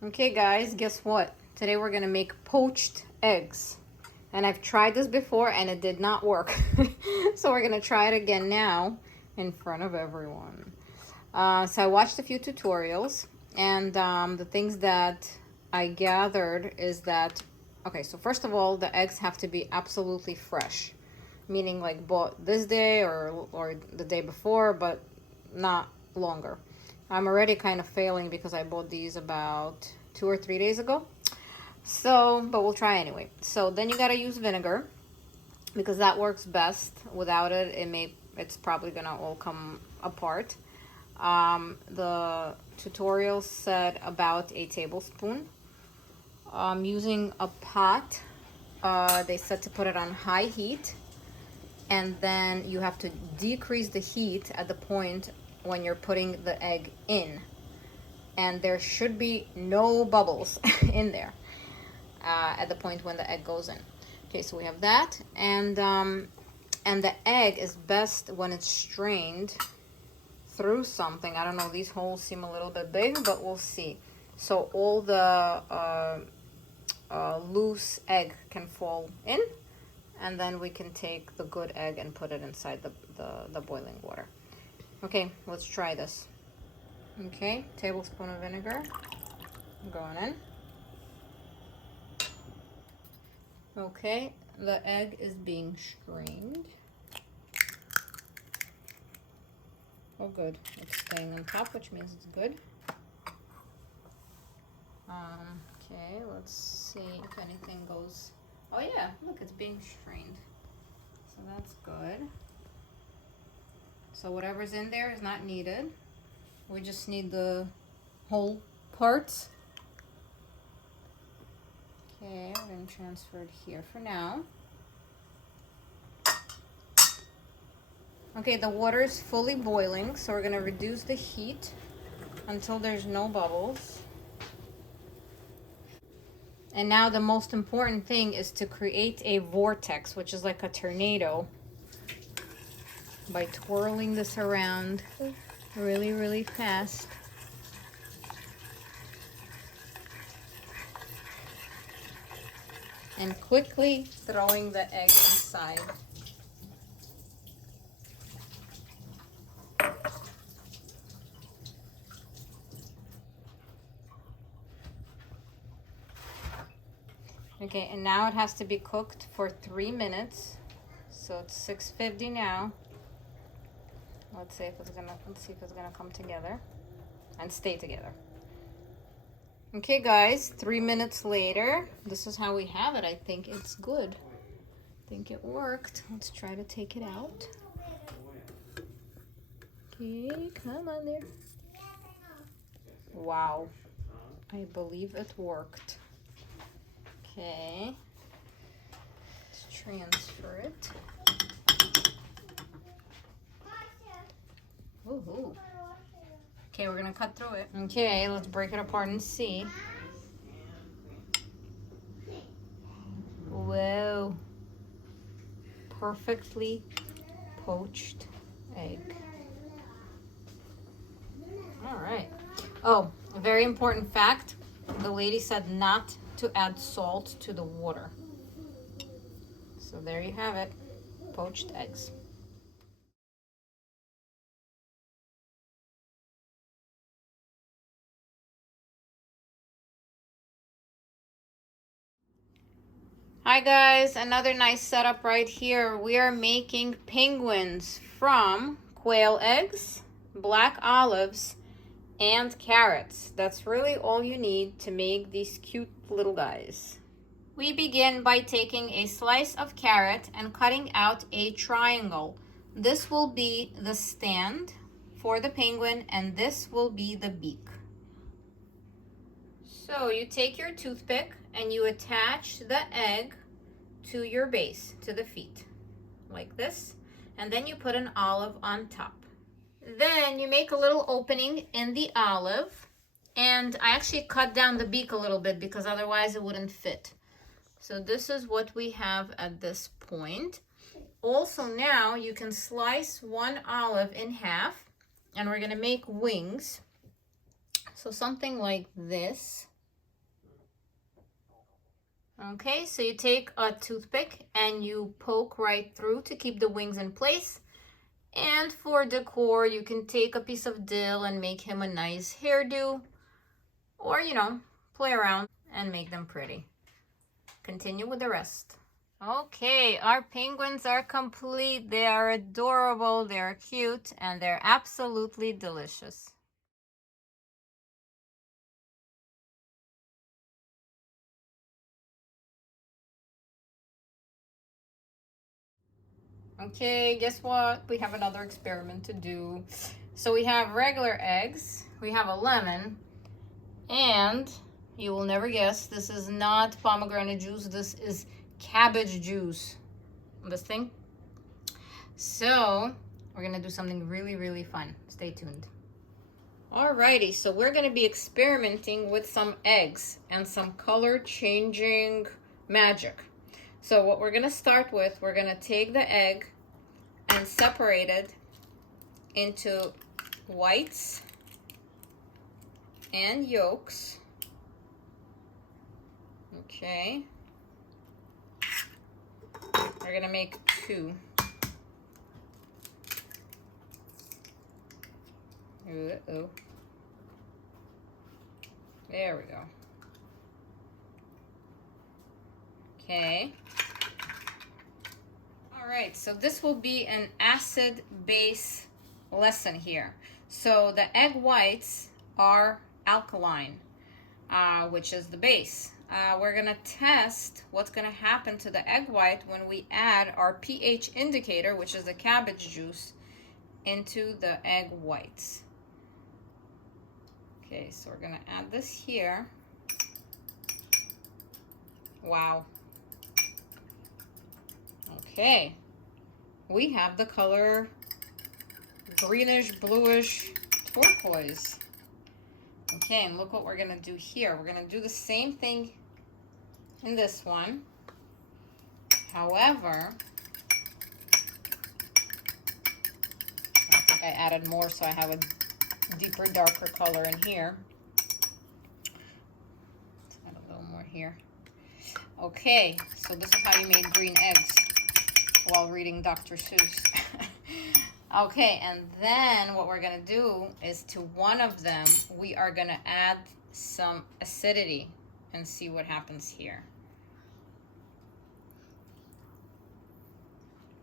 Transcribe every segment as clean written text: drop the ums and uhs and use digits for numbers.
Okay guys, guess what? Today we're gonna make poached eggs. And I've tried this before and it did not work. So we're gonna try it again now in front of everyone. So I watched a few tutorials and the things that I gathered is that, okay, so first of all, the eggs have to be absolutely fresh. Meaning like bought this day or the day before, but not longer. I'm already kind of failing because I bought these about 2 or 3 days ago. So, but we'll try anyway. So then you gotta use vinegar because that works best. Without it, it's probably gonna all come apart. The tutorial said about a tablespoon. Using a pot, they said to put it on high heat, and then you have to decrease the heat at the point when you're putting the egg in, and there should be no bubbles in there at the point when the egg goes in. Okay, so we have that, and the egg is best when it's strained through something. I don't know, these holes seem a little bit big, but we'll see. So all the loose egg can fall in, and then we can take the good egg and put it inside the boiling water. Okay, let's try this. Okay, tablespoon of vinegar going in. Okay, the egg is being strained. Oh good, it's staying on top, which means it's good. Okay, let's see if anything goes. Oh yeah, look, it's being strained. So that's good. So whatever's in there is not needed. We just need the whole parts. Okay, we're going to transfer it here for now. Okay, the water is fully boiling, so we're going to reduce the heat until there's no bubbles. And now the most important thing is to create a vortex, which is like a tornado, by twirling this around really, really fast. And quickly throwing the egg inside. Okay, and now it has to be cooked for 3 minutes. So it's 6:50 now. Let's see if it's gonna come together and stay together. Okay guys, 3 minutes later, this is how we have it. I think it's good. I think it worked. Let's try to take it out. Okay, come on there. Wow, I believe it worked. Okay, let's transfer it. Woohoo. Okay, we're gonna cut through it. Okay, let's break it apart and see. Whoa. Perfectly poached egg. All right. Oh, a very important fact. The lady said not to add salt to the water. So there you have it. Poached eggs. Hi guys, another nice setup right here. We are making penguins from quail eggs, black olives, and carrots. That's really all you need to make these cute little guys. We begin by taking a slice of carrot and cutting out a triangle. This will be the stand for the penguin, and this will be the beak. So you take your toothpick and you attach the egg to your base, to the feet, like this, and then you put an olive on top. Then you make a little opening in the olive, and I actually cut down the beak a little bit because otherwise it wouldn't fit. So this is what we have at this point. Also now you can slice one olive in half, and we're gonna make wings. So something like this. Okay, so you take a toothpick and you poke right through to keep the wings in place. And for decor, you can take a piece of dill and make him a nice hairdo. Or, you know, play around and make them pretty. Continue with the rest. Okay, our penguins are complete. They are adorable, they're cute, and they're absolutely delicious. Okay, guess what? We have another experiment to do. So we have regular eggs, we have a lemon, and you will never guess, this is not pomegranate juice, this is cabbage juice. This thing. So we're gonna do something really, really fun. Stay tuned. Alrighty, so we're gonna be experimenting with some eggs and some color changing magic. So what we're gonna start with, we're gonna take the egg and separate it into whites and yolks. Okay. We're gonna make two. Uh-oh. There we go. Okay. All right, so this will be an acid base lesson here. So the egg whites are alkaline, which is the base. We're gonna test what's gonna happen to the egg white when we add our pH indicator, which is the cabbage juice, into the egg whites. Okay, so we're gonna add this here. Wow. Okay, we have the color greenish, bluish turquoise. Okay, and look what we're gonna do here. We're gonna do the same thing in this one. However, I think I added more, so I have a deeper, darker color in here. Let's add a little more here. Okay, so this is how you make green eggs while reading Dr. Seuss. Okay, and then what we're gonna do is to one of them, we are gonna add some acidity and see what happens here.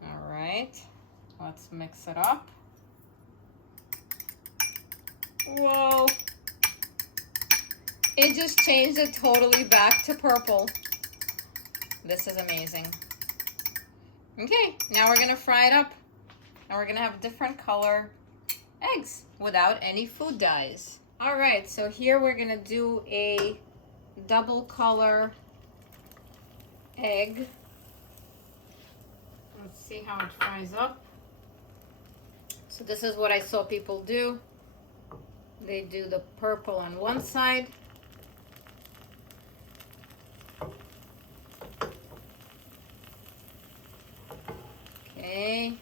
All right, let's mix it up. Whoa, it just changed it totally back to purple. This is amazing. Okay, now we're gonna fry it up and we're gonna have different color eggs without any food dyes. All right, so here we're gonna do a double color egg. Let's see how it fries up. So this is what I saw people do. They do the purple on one side. Okay.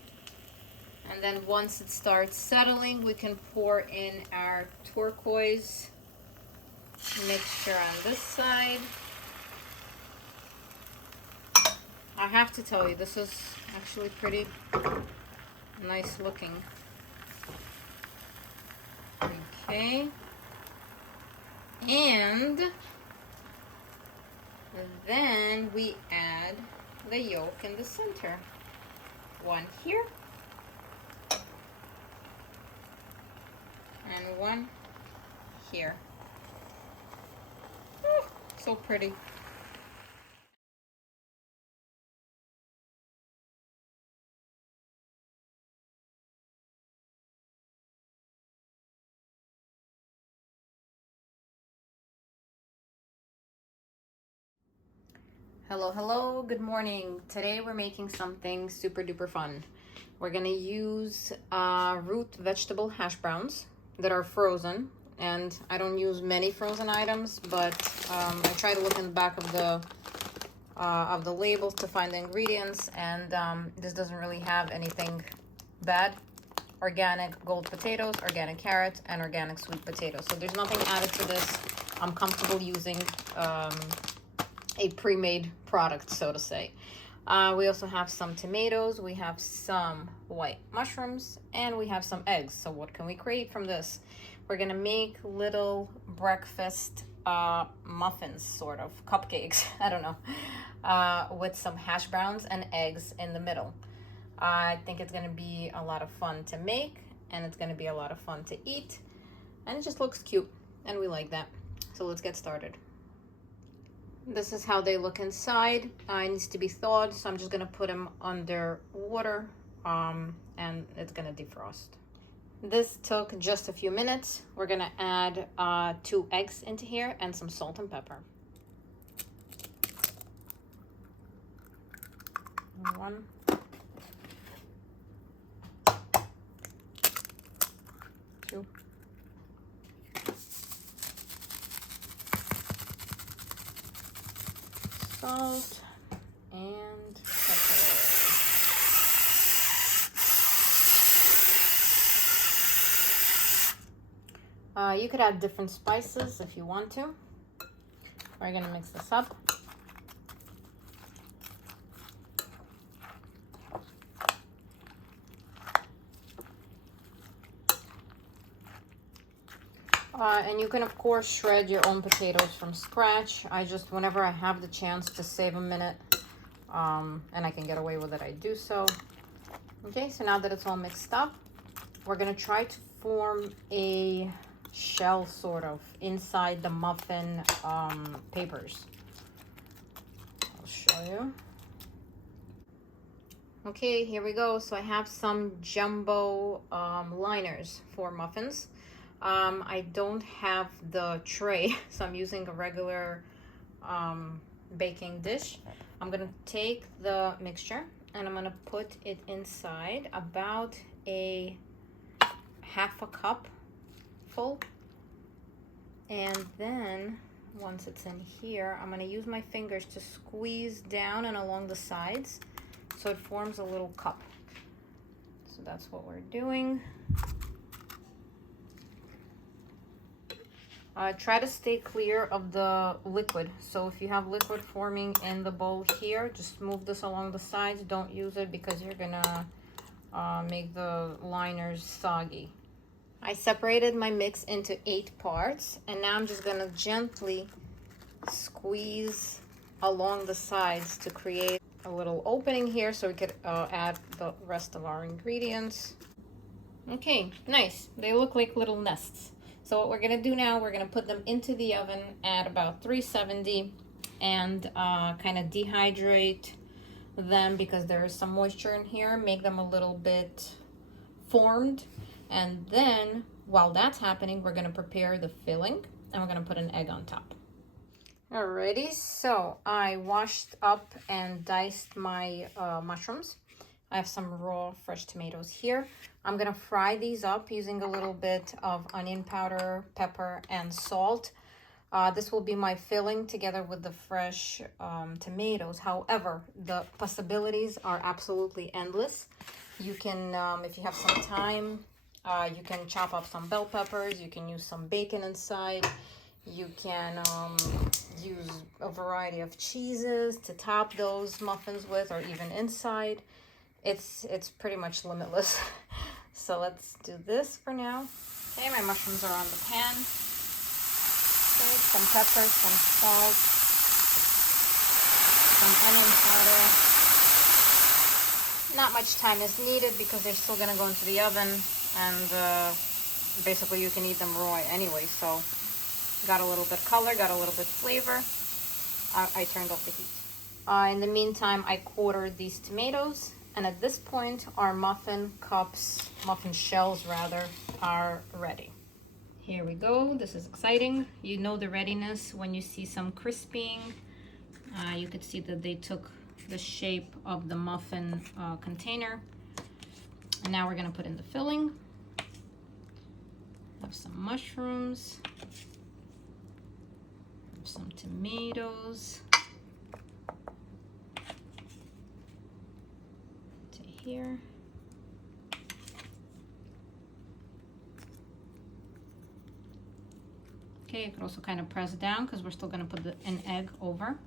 And then once it starts settling, we can pour in our turquoise mixture on this side. I have to tell you, this is actually pretty nice looking. Okay. And then we add the yolk in the center. One here. And one here. Oh, so pretty. Hello, hello, good morning. Today we're making something super duper fun. We're gonna use root vegetable hash browns that are frozen, and I don't use many frozen items, but I try to look in the back of the labels to find the ingredients, and this doesn't really have anything bad. Organic gold potatoes, organic carrots, and organic sweet potatoes. So there's nothing added to this. I'm comfortable using a pre-made product, so to say. We also have some tomatoes, we have some white mushrooms, and we have some eggs. So what can we create from this? We're gonna make little breakfast muffins, sort of cupcakes, I don't know, with some hash browns and eggs in the middle. I think it's gonna be a lot of fun to make, and it's gonna be a lot of fun to eat, and it just looks cute, and we like that. So let's get started. This is how they look inside. It needs to be thawed, so I'm just gonna put them under water, and it's gonna defrost. This took just a few minutes. We're gonna add 2 eggs into here and some salt and pepper. 1. 2. Salt and pepper. You could add different spices if you want to. We're gonna mix this up. And you can of course shred your own potatoes from scratch. Whenever I have the chance to save a minute, and I can get away with it, I do so. Okay, so now that it's all mixed up, we're gonna try to form a shell sort of inside the muffin papers. I'll show you. Okay, here we go. So I have some jumbo liners for muffins. I don't have the tray, so I'm using a regular baking dish. I'm gonna take the mixture and I'm gonna put it inside about a half a cup full. And then once it's in here, I'm gonna use my fingers to squeeze down and along the sides so it forms a little cup. So that's what we're doing. Try to stay clear of the liquid. So if you have liquid forming in the bowl here, just move this along the sides. Don't use it because you're gonna make the liners soggy. I separated my mix into 8 parts, and now I'm just gonna gently squeeze along the sides to create a little opening here so we could add the rest of our ingredients. Okay, nice. They look like little nests. So what we're gonna do now, we're gonna put them into the oven at about 370 and kind of dehydrate them because there is some moisture in here, make them a little bit formed. And then while that's happening, we're gonna prepare the filling and we're gonna put an egg on top. Alrighty, so I washed up and diced my mushrooms. I have some raw fresh tomatoes here. I'm gonna fry these up using a little bit of onion powder, pepper, and salt. This will be my filling together with the fresh tomatoes. However, the possibilities are absolutely endless. You can, if you have some time, you can chop up some bell peppers. You can use some bacon inside. You can use a variety of cheeses to top those muffins with, or even inside. It's pretty much limitless. So let's do this for now. Okay, my mushrooms are on the pan. Okay, some pepper, some salt, some onion powder. Not much time is needed because they're still gonna go into the oven, and basically you can eat them raw anyway. So got a little bit color, got a little bit flavor. I turned off the heat. In the meantime, I quartered these tomatoes. And at this point, our muffin shells rather, are ready. Here we go. This is exciting. You know the readiness when you see some crisping. You could see that they took the shape of the muffin container. And now we're gonna put in the filling. Have some mushrooms. Have some tomatoes. Here. Okay, you could also kind of press down because we're still going to put an egg over.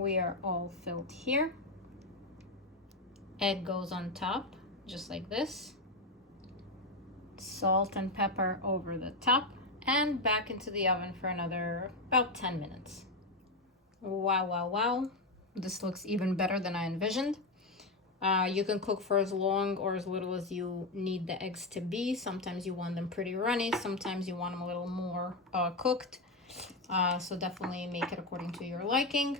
we are all filled here. Egg goes on top, just like this. Salt and pepper over the top, and back into the oven for another about 10 minutes. Wow, wow, wow. This looks even better than I envisioned. You can cook for as long or as little as you need the eggs to be. Sometimes you want them pretty runny. Sometimes you want them a little more cooked. So definitely make it according to your liking.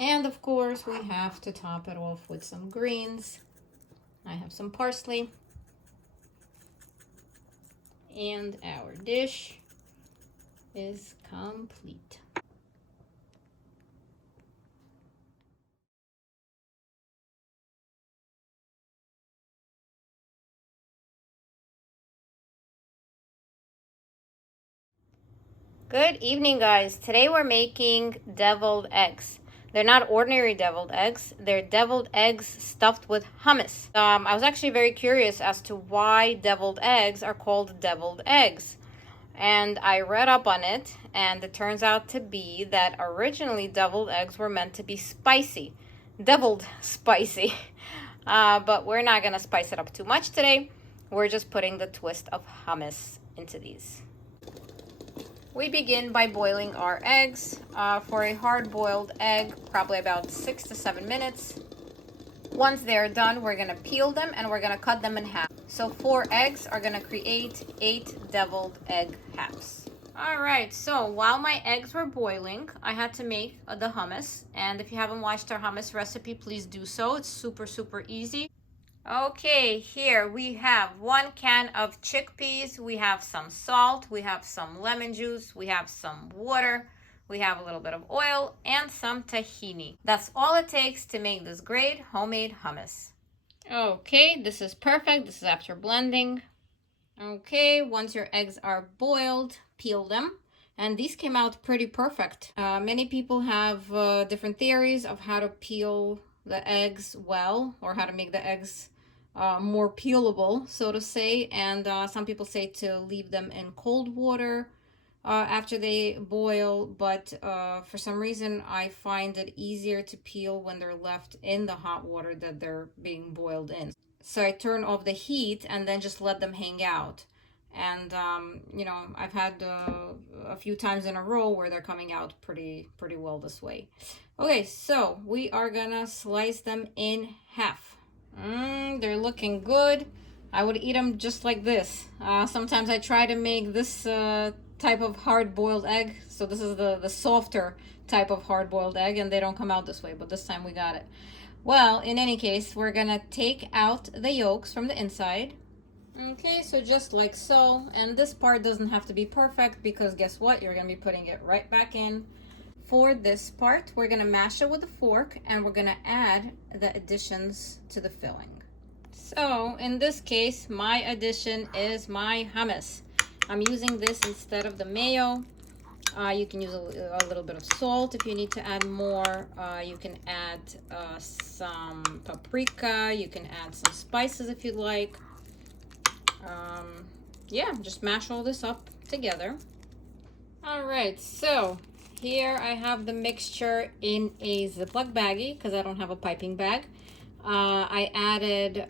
And of course, we have to top it off with some greens. I have some parsley. And our dish is complete. Good evening, guys. Today we're making deviled eggs. They're not ordinary deviled eggs. They're deviled eggs stuffed with hummus. I was actually very curious as to why deviled eggs are called deviled eggs. And I read up on it, and it turns out to be that originally deviled eggs were meant to be spicy. Deviled spicy. But we're not going to spice it up too much today. We're just putting the twist of hummus into these. We begin by boiling our eggs. For a hard-boiled egg, probably about 6 to 7 minutes. Once they're done, we're gonna peel them and we're gonna cut them in half. So 4 eggs are gonna create 8 deviled egg halves. All right, so while my eggs were boiling, I had to make the hummus. And if you haven't watched our hummus recipe, please do so. It's super, super easy. Okay, here we have 1 can of chickpeas, we have some salt, we have some lemon juice, we have some water, we have a little bit of oil, and some tahini. That's all it takes to make this great homemade hummus. Okay, this is perfect. This is after blending. Okay, once your eggs are boiled, peel them. And these came out pretty perfect. Many people have different theories of how to peel the eggs well, or how to make the eggs more peelable, so to say. And some people say to leave them in cold water after they boil, but for some reason I find it easier to peel when they're left in the hot water that they're being boiled in. So I turn off the heat and then just let them hang out. And you know, I've had a few times in a row where they're coming out pretty well this way. Okay, so we are gonna slice them in half. They're looking good. I would eat them just like this. Sometimes I try to make this type of hard-boiled egg. So this is the softer type of hard-boiled egg, and they don't come out this way, but this time we got it. Well, in any case, we're gonna take out the yolks from the inside. Okay, so just like so. And this part doesn't have to be perfect because guess what? You're gonna be putting it right back in. For this part, we're gonna mash it with a fork and we're gonna add the additions to the filling. So in this case, my addition is my hummus. I'm using this instead of the mayo. You can use a little bit of salt if you need to add more. You can add some paprika. You can add some spices if you'd like. Yeah, just mash all this up together. All right, so here I have the mixture in a Ziploc baggie because I don't have a piping bag. I added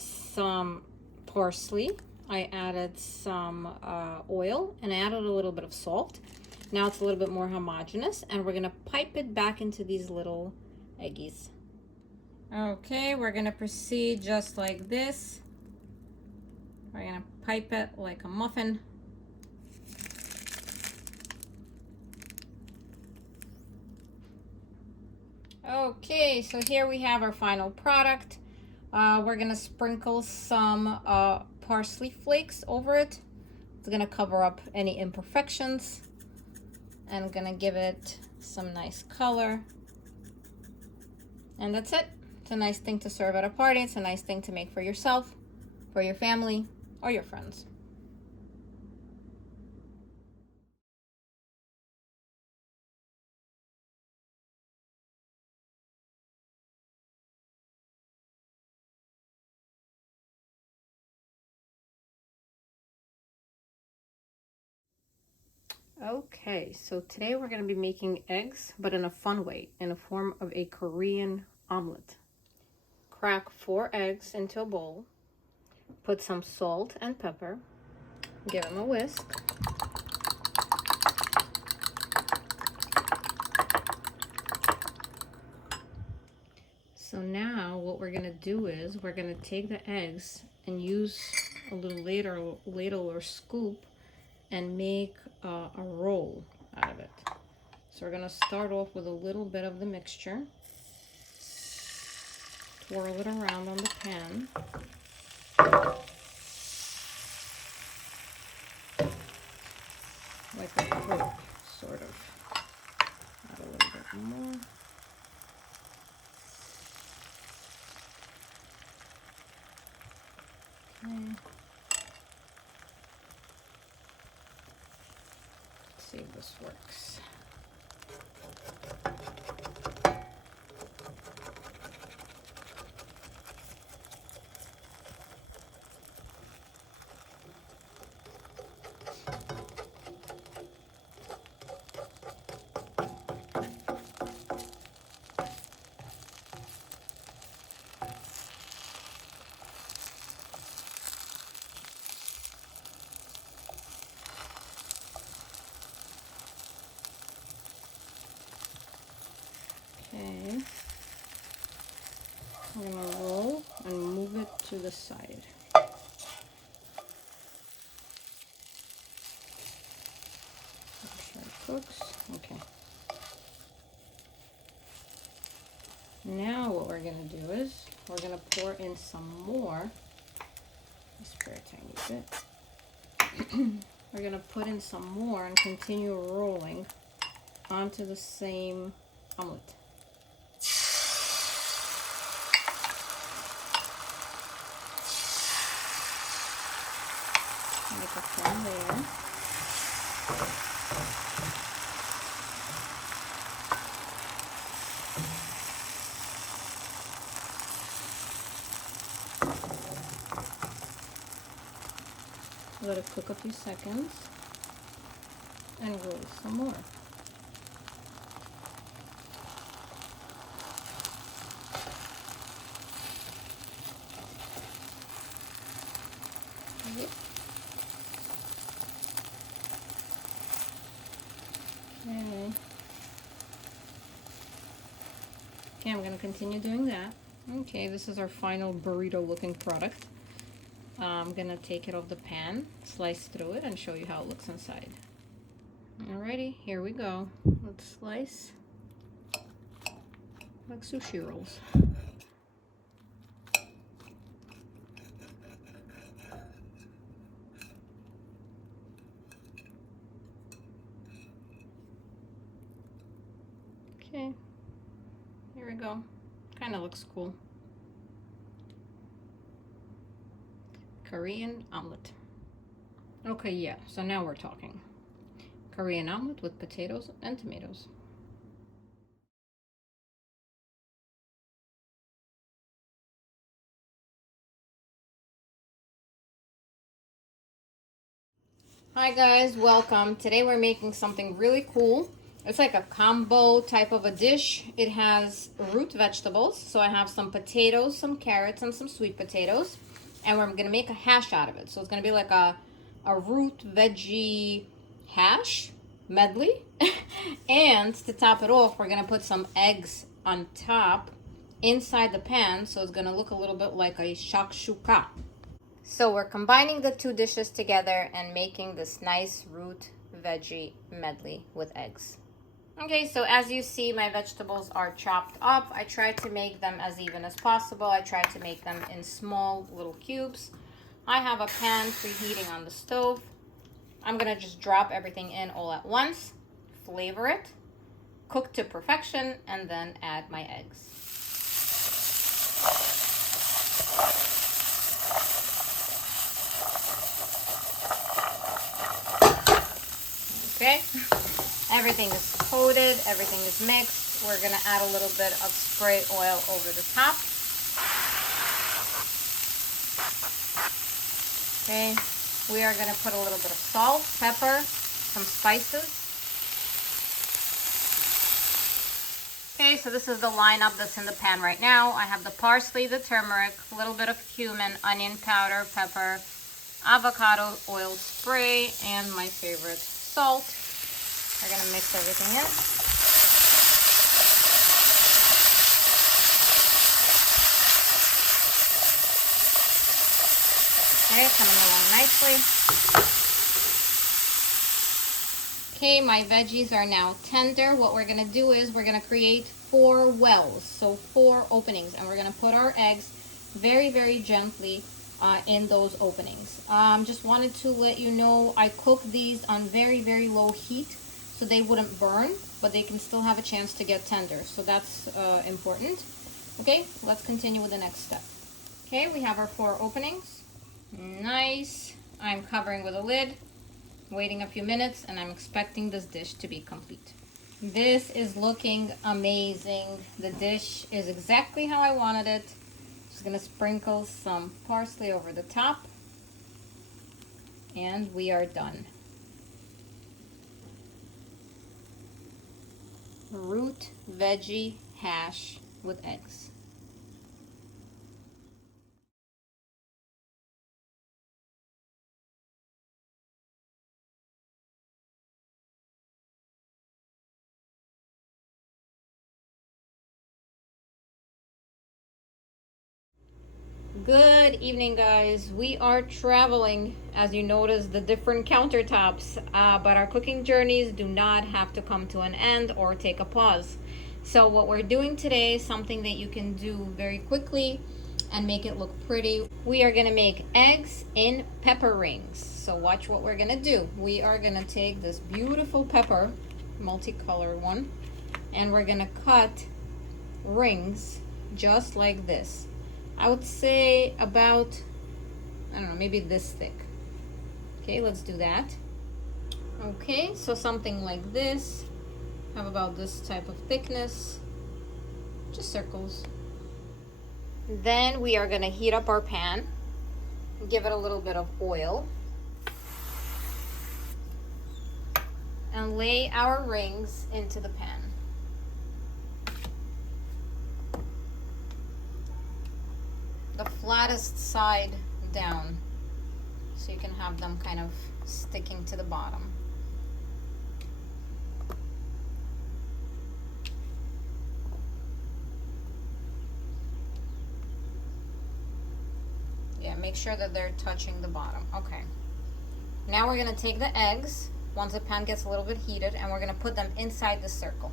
some parsley. I added some oil, and I added a little bit of salt. Now it's a little bit more homogeneous, and we're gonna pipe it back into these little eggies. Okay, we're gonna proceed just like this. We're gonna pipe it like a muffin. Okay, so here we have our final product. We're gonna sprinkle some parsley flakes over it. It's gonna cover up any imperfections and gonna give it some nice color. And that's it. It's a nice thing to serve at a party. It's a nice thing to make for yourself, for your family, or your friends. Okay, so today we're going to be making eggs, but in a fun way, in a form of a Korean omelet. Crack 4 eggs into a bowl, put some salt and pepper, give them a whisk. So now what we're going to do is we're going to take the eggs and use a little ladle or scoop and make a roll out of it. So we're going to start off with a little bit of the mixture. Twirl it around on the pan. Like a crook, sort of. Add a little bit more. Okay. Let's see if this works. Okay. I'm gonna roll and move it to the side. Make sure it cooks. Okay. Now what we're gonna do is we're gonna pour in some more. Spare a tiny bit. We're gonna put in some more and continue rolling onto the same omelet. Make a thin layer. Let it cook a few seconds and roll some more. Yep. Okay, I'm going to continue doing that. Okay, this is our final burrito looking product. I'm going to take it off the pan, slice through it, and show you how it looks inside. Alrighty, here we go. Let's slice like sushi rolls. Okay, here we go. Kind of looks cool. Korean omelet. Okay, yeah, so now we're talking. Korean omelet with potatoes and tomatoes. Hi guys, welcome. Today we're making something really cool. It's like a combo type of a dish. It has root vegetables. So I have some potatoes, some carrots, and some sweet potatoes. And we're gonna make a hash out of it. So it's gonna be like a root veggie hash medley. And to top it off, we're gonna put some eggs on top inside the pan. So it's gonna look a little bit like a shakshuka. So we're combining the two dishes together and making this nice root veggie medley with eggs. Okay, so as you see, my vegetables are chopped up. I tried to make them as even as possible. I tried to make them in small little cubes. I have a pan preheating on the stove. I'm gonna just drop everything in all at once, flavor it, cook to perfection, and then add my eggs. Okay, everything is coated, everything is mixed. We're gonna add a little bit of spray oil over the top. Okay, we are gonna put a little bit of salt, pepper, some spices. Okay, so this is the lineup that's in the pan right now. I have the parsley, the turmeric, a little bit of cumin, onion powder, pepper, avocado oil spray, and my favorite, salt. We're gonna mix everything in. Okay, coming along nicely. Okay, my veggies are now tender. What we're gonna do is we're gonna create 4 wells, so 4 openings, and we're gonna put our eggs very, very gently in those openings. Just wanted to let you know I cook these on very, very low heat so they wouldn't burn, but they can still have a chance to get tender. So that's important. Okay, let's continue with the next step. Okay, we have our 4 openings. Nice. I'm covering with a lid, waiting a few minutes, and I'm expecting this dish to be complete. This is looking amazing. The dish is exactly how I wanted it. Just gonna sprinkle some parsley over the top, and we are done. Root veggie hash with eggs. Good evening, guys. We are traveling, as you notice, the different countertops, but our cooking journeys do not have to come to an end or take a pause. So what we're doing today is something that you can do very quickly and make it look pretty. We are gonna make eggs in pepper rings. So watch what we're gonna do. We are gonna take this beautiful pepper, multicolored one, and we're gonna cut rings just like this. I would say about, I don't know, maybe this thick. Okay, let's do that. Okay, so something like this. Have about this type of thickness. Just circles. Then we are gonna heat up our pan. Give it a little bit of oil. And lay our rings into the pan. The flattest side down, so you can have them kind of sticking to the bottom. Yeah, make sure that they're touching the bottom. Okay. Now we're gonna take the eggs, once the pan gets a little bit heated, and we're gonna put them inside the circle.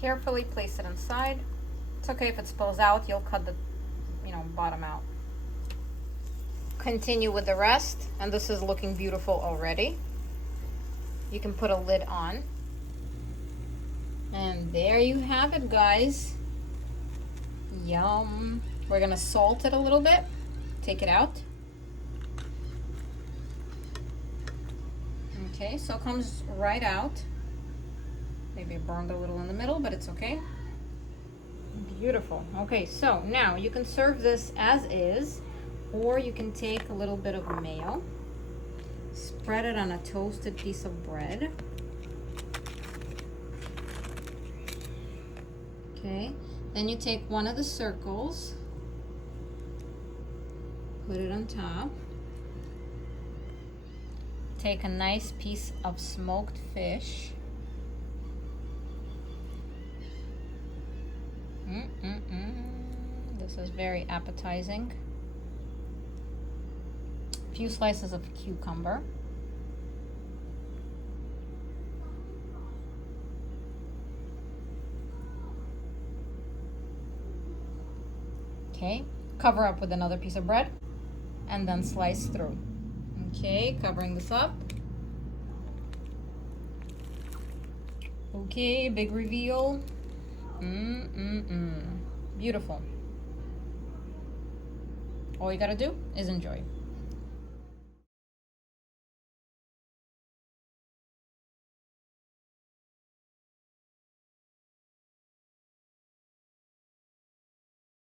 Carefully place it inside. It's okay if it spills out, you'll cut the, bottom out. Continue with the rest, and this is looking beautiful already. You can put a lid on. And there you have it, guys. Yum. We're gonna salt it a little bit. Take it out. Okay, so it comes right out. Maybe it burned a little in the middle, but it's okay. Beautiful. Okay, so now you can serve this as is, or you can take a little bit of mayo, spread it on a toasted piece of bread. Okay, then you take one of the circles, put it on top. Take a nice piece of smoked fish. This is very appetizing. A few slices of cucumber. Okay, cover up with another piece of bread and then slice through. Okay, covering this up. Okay, big reveal. Beautiful. All you gotta do is enjoy.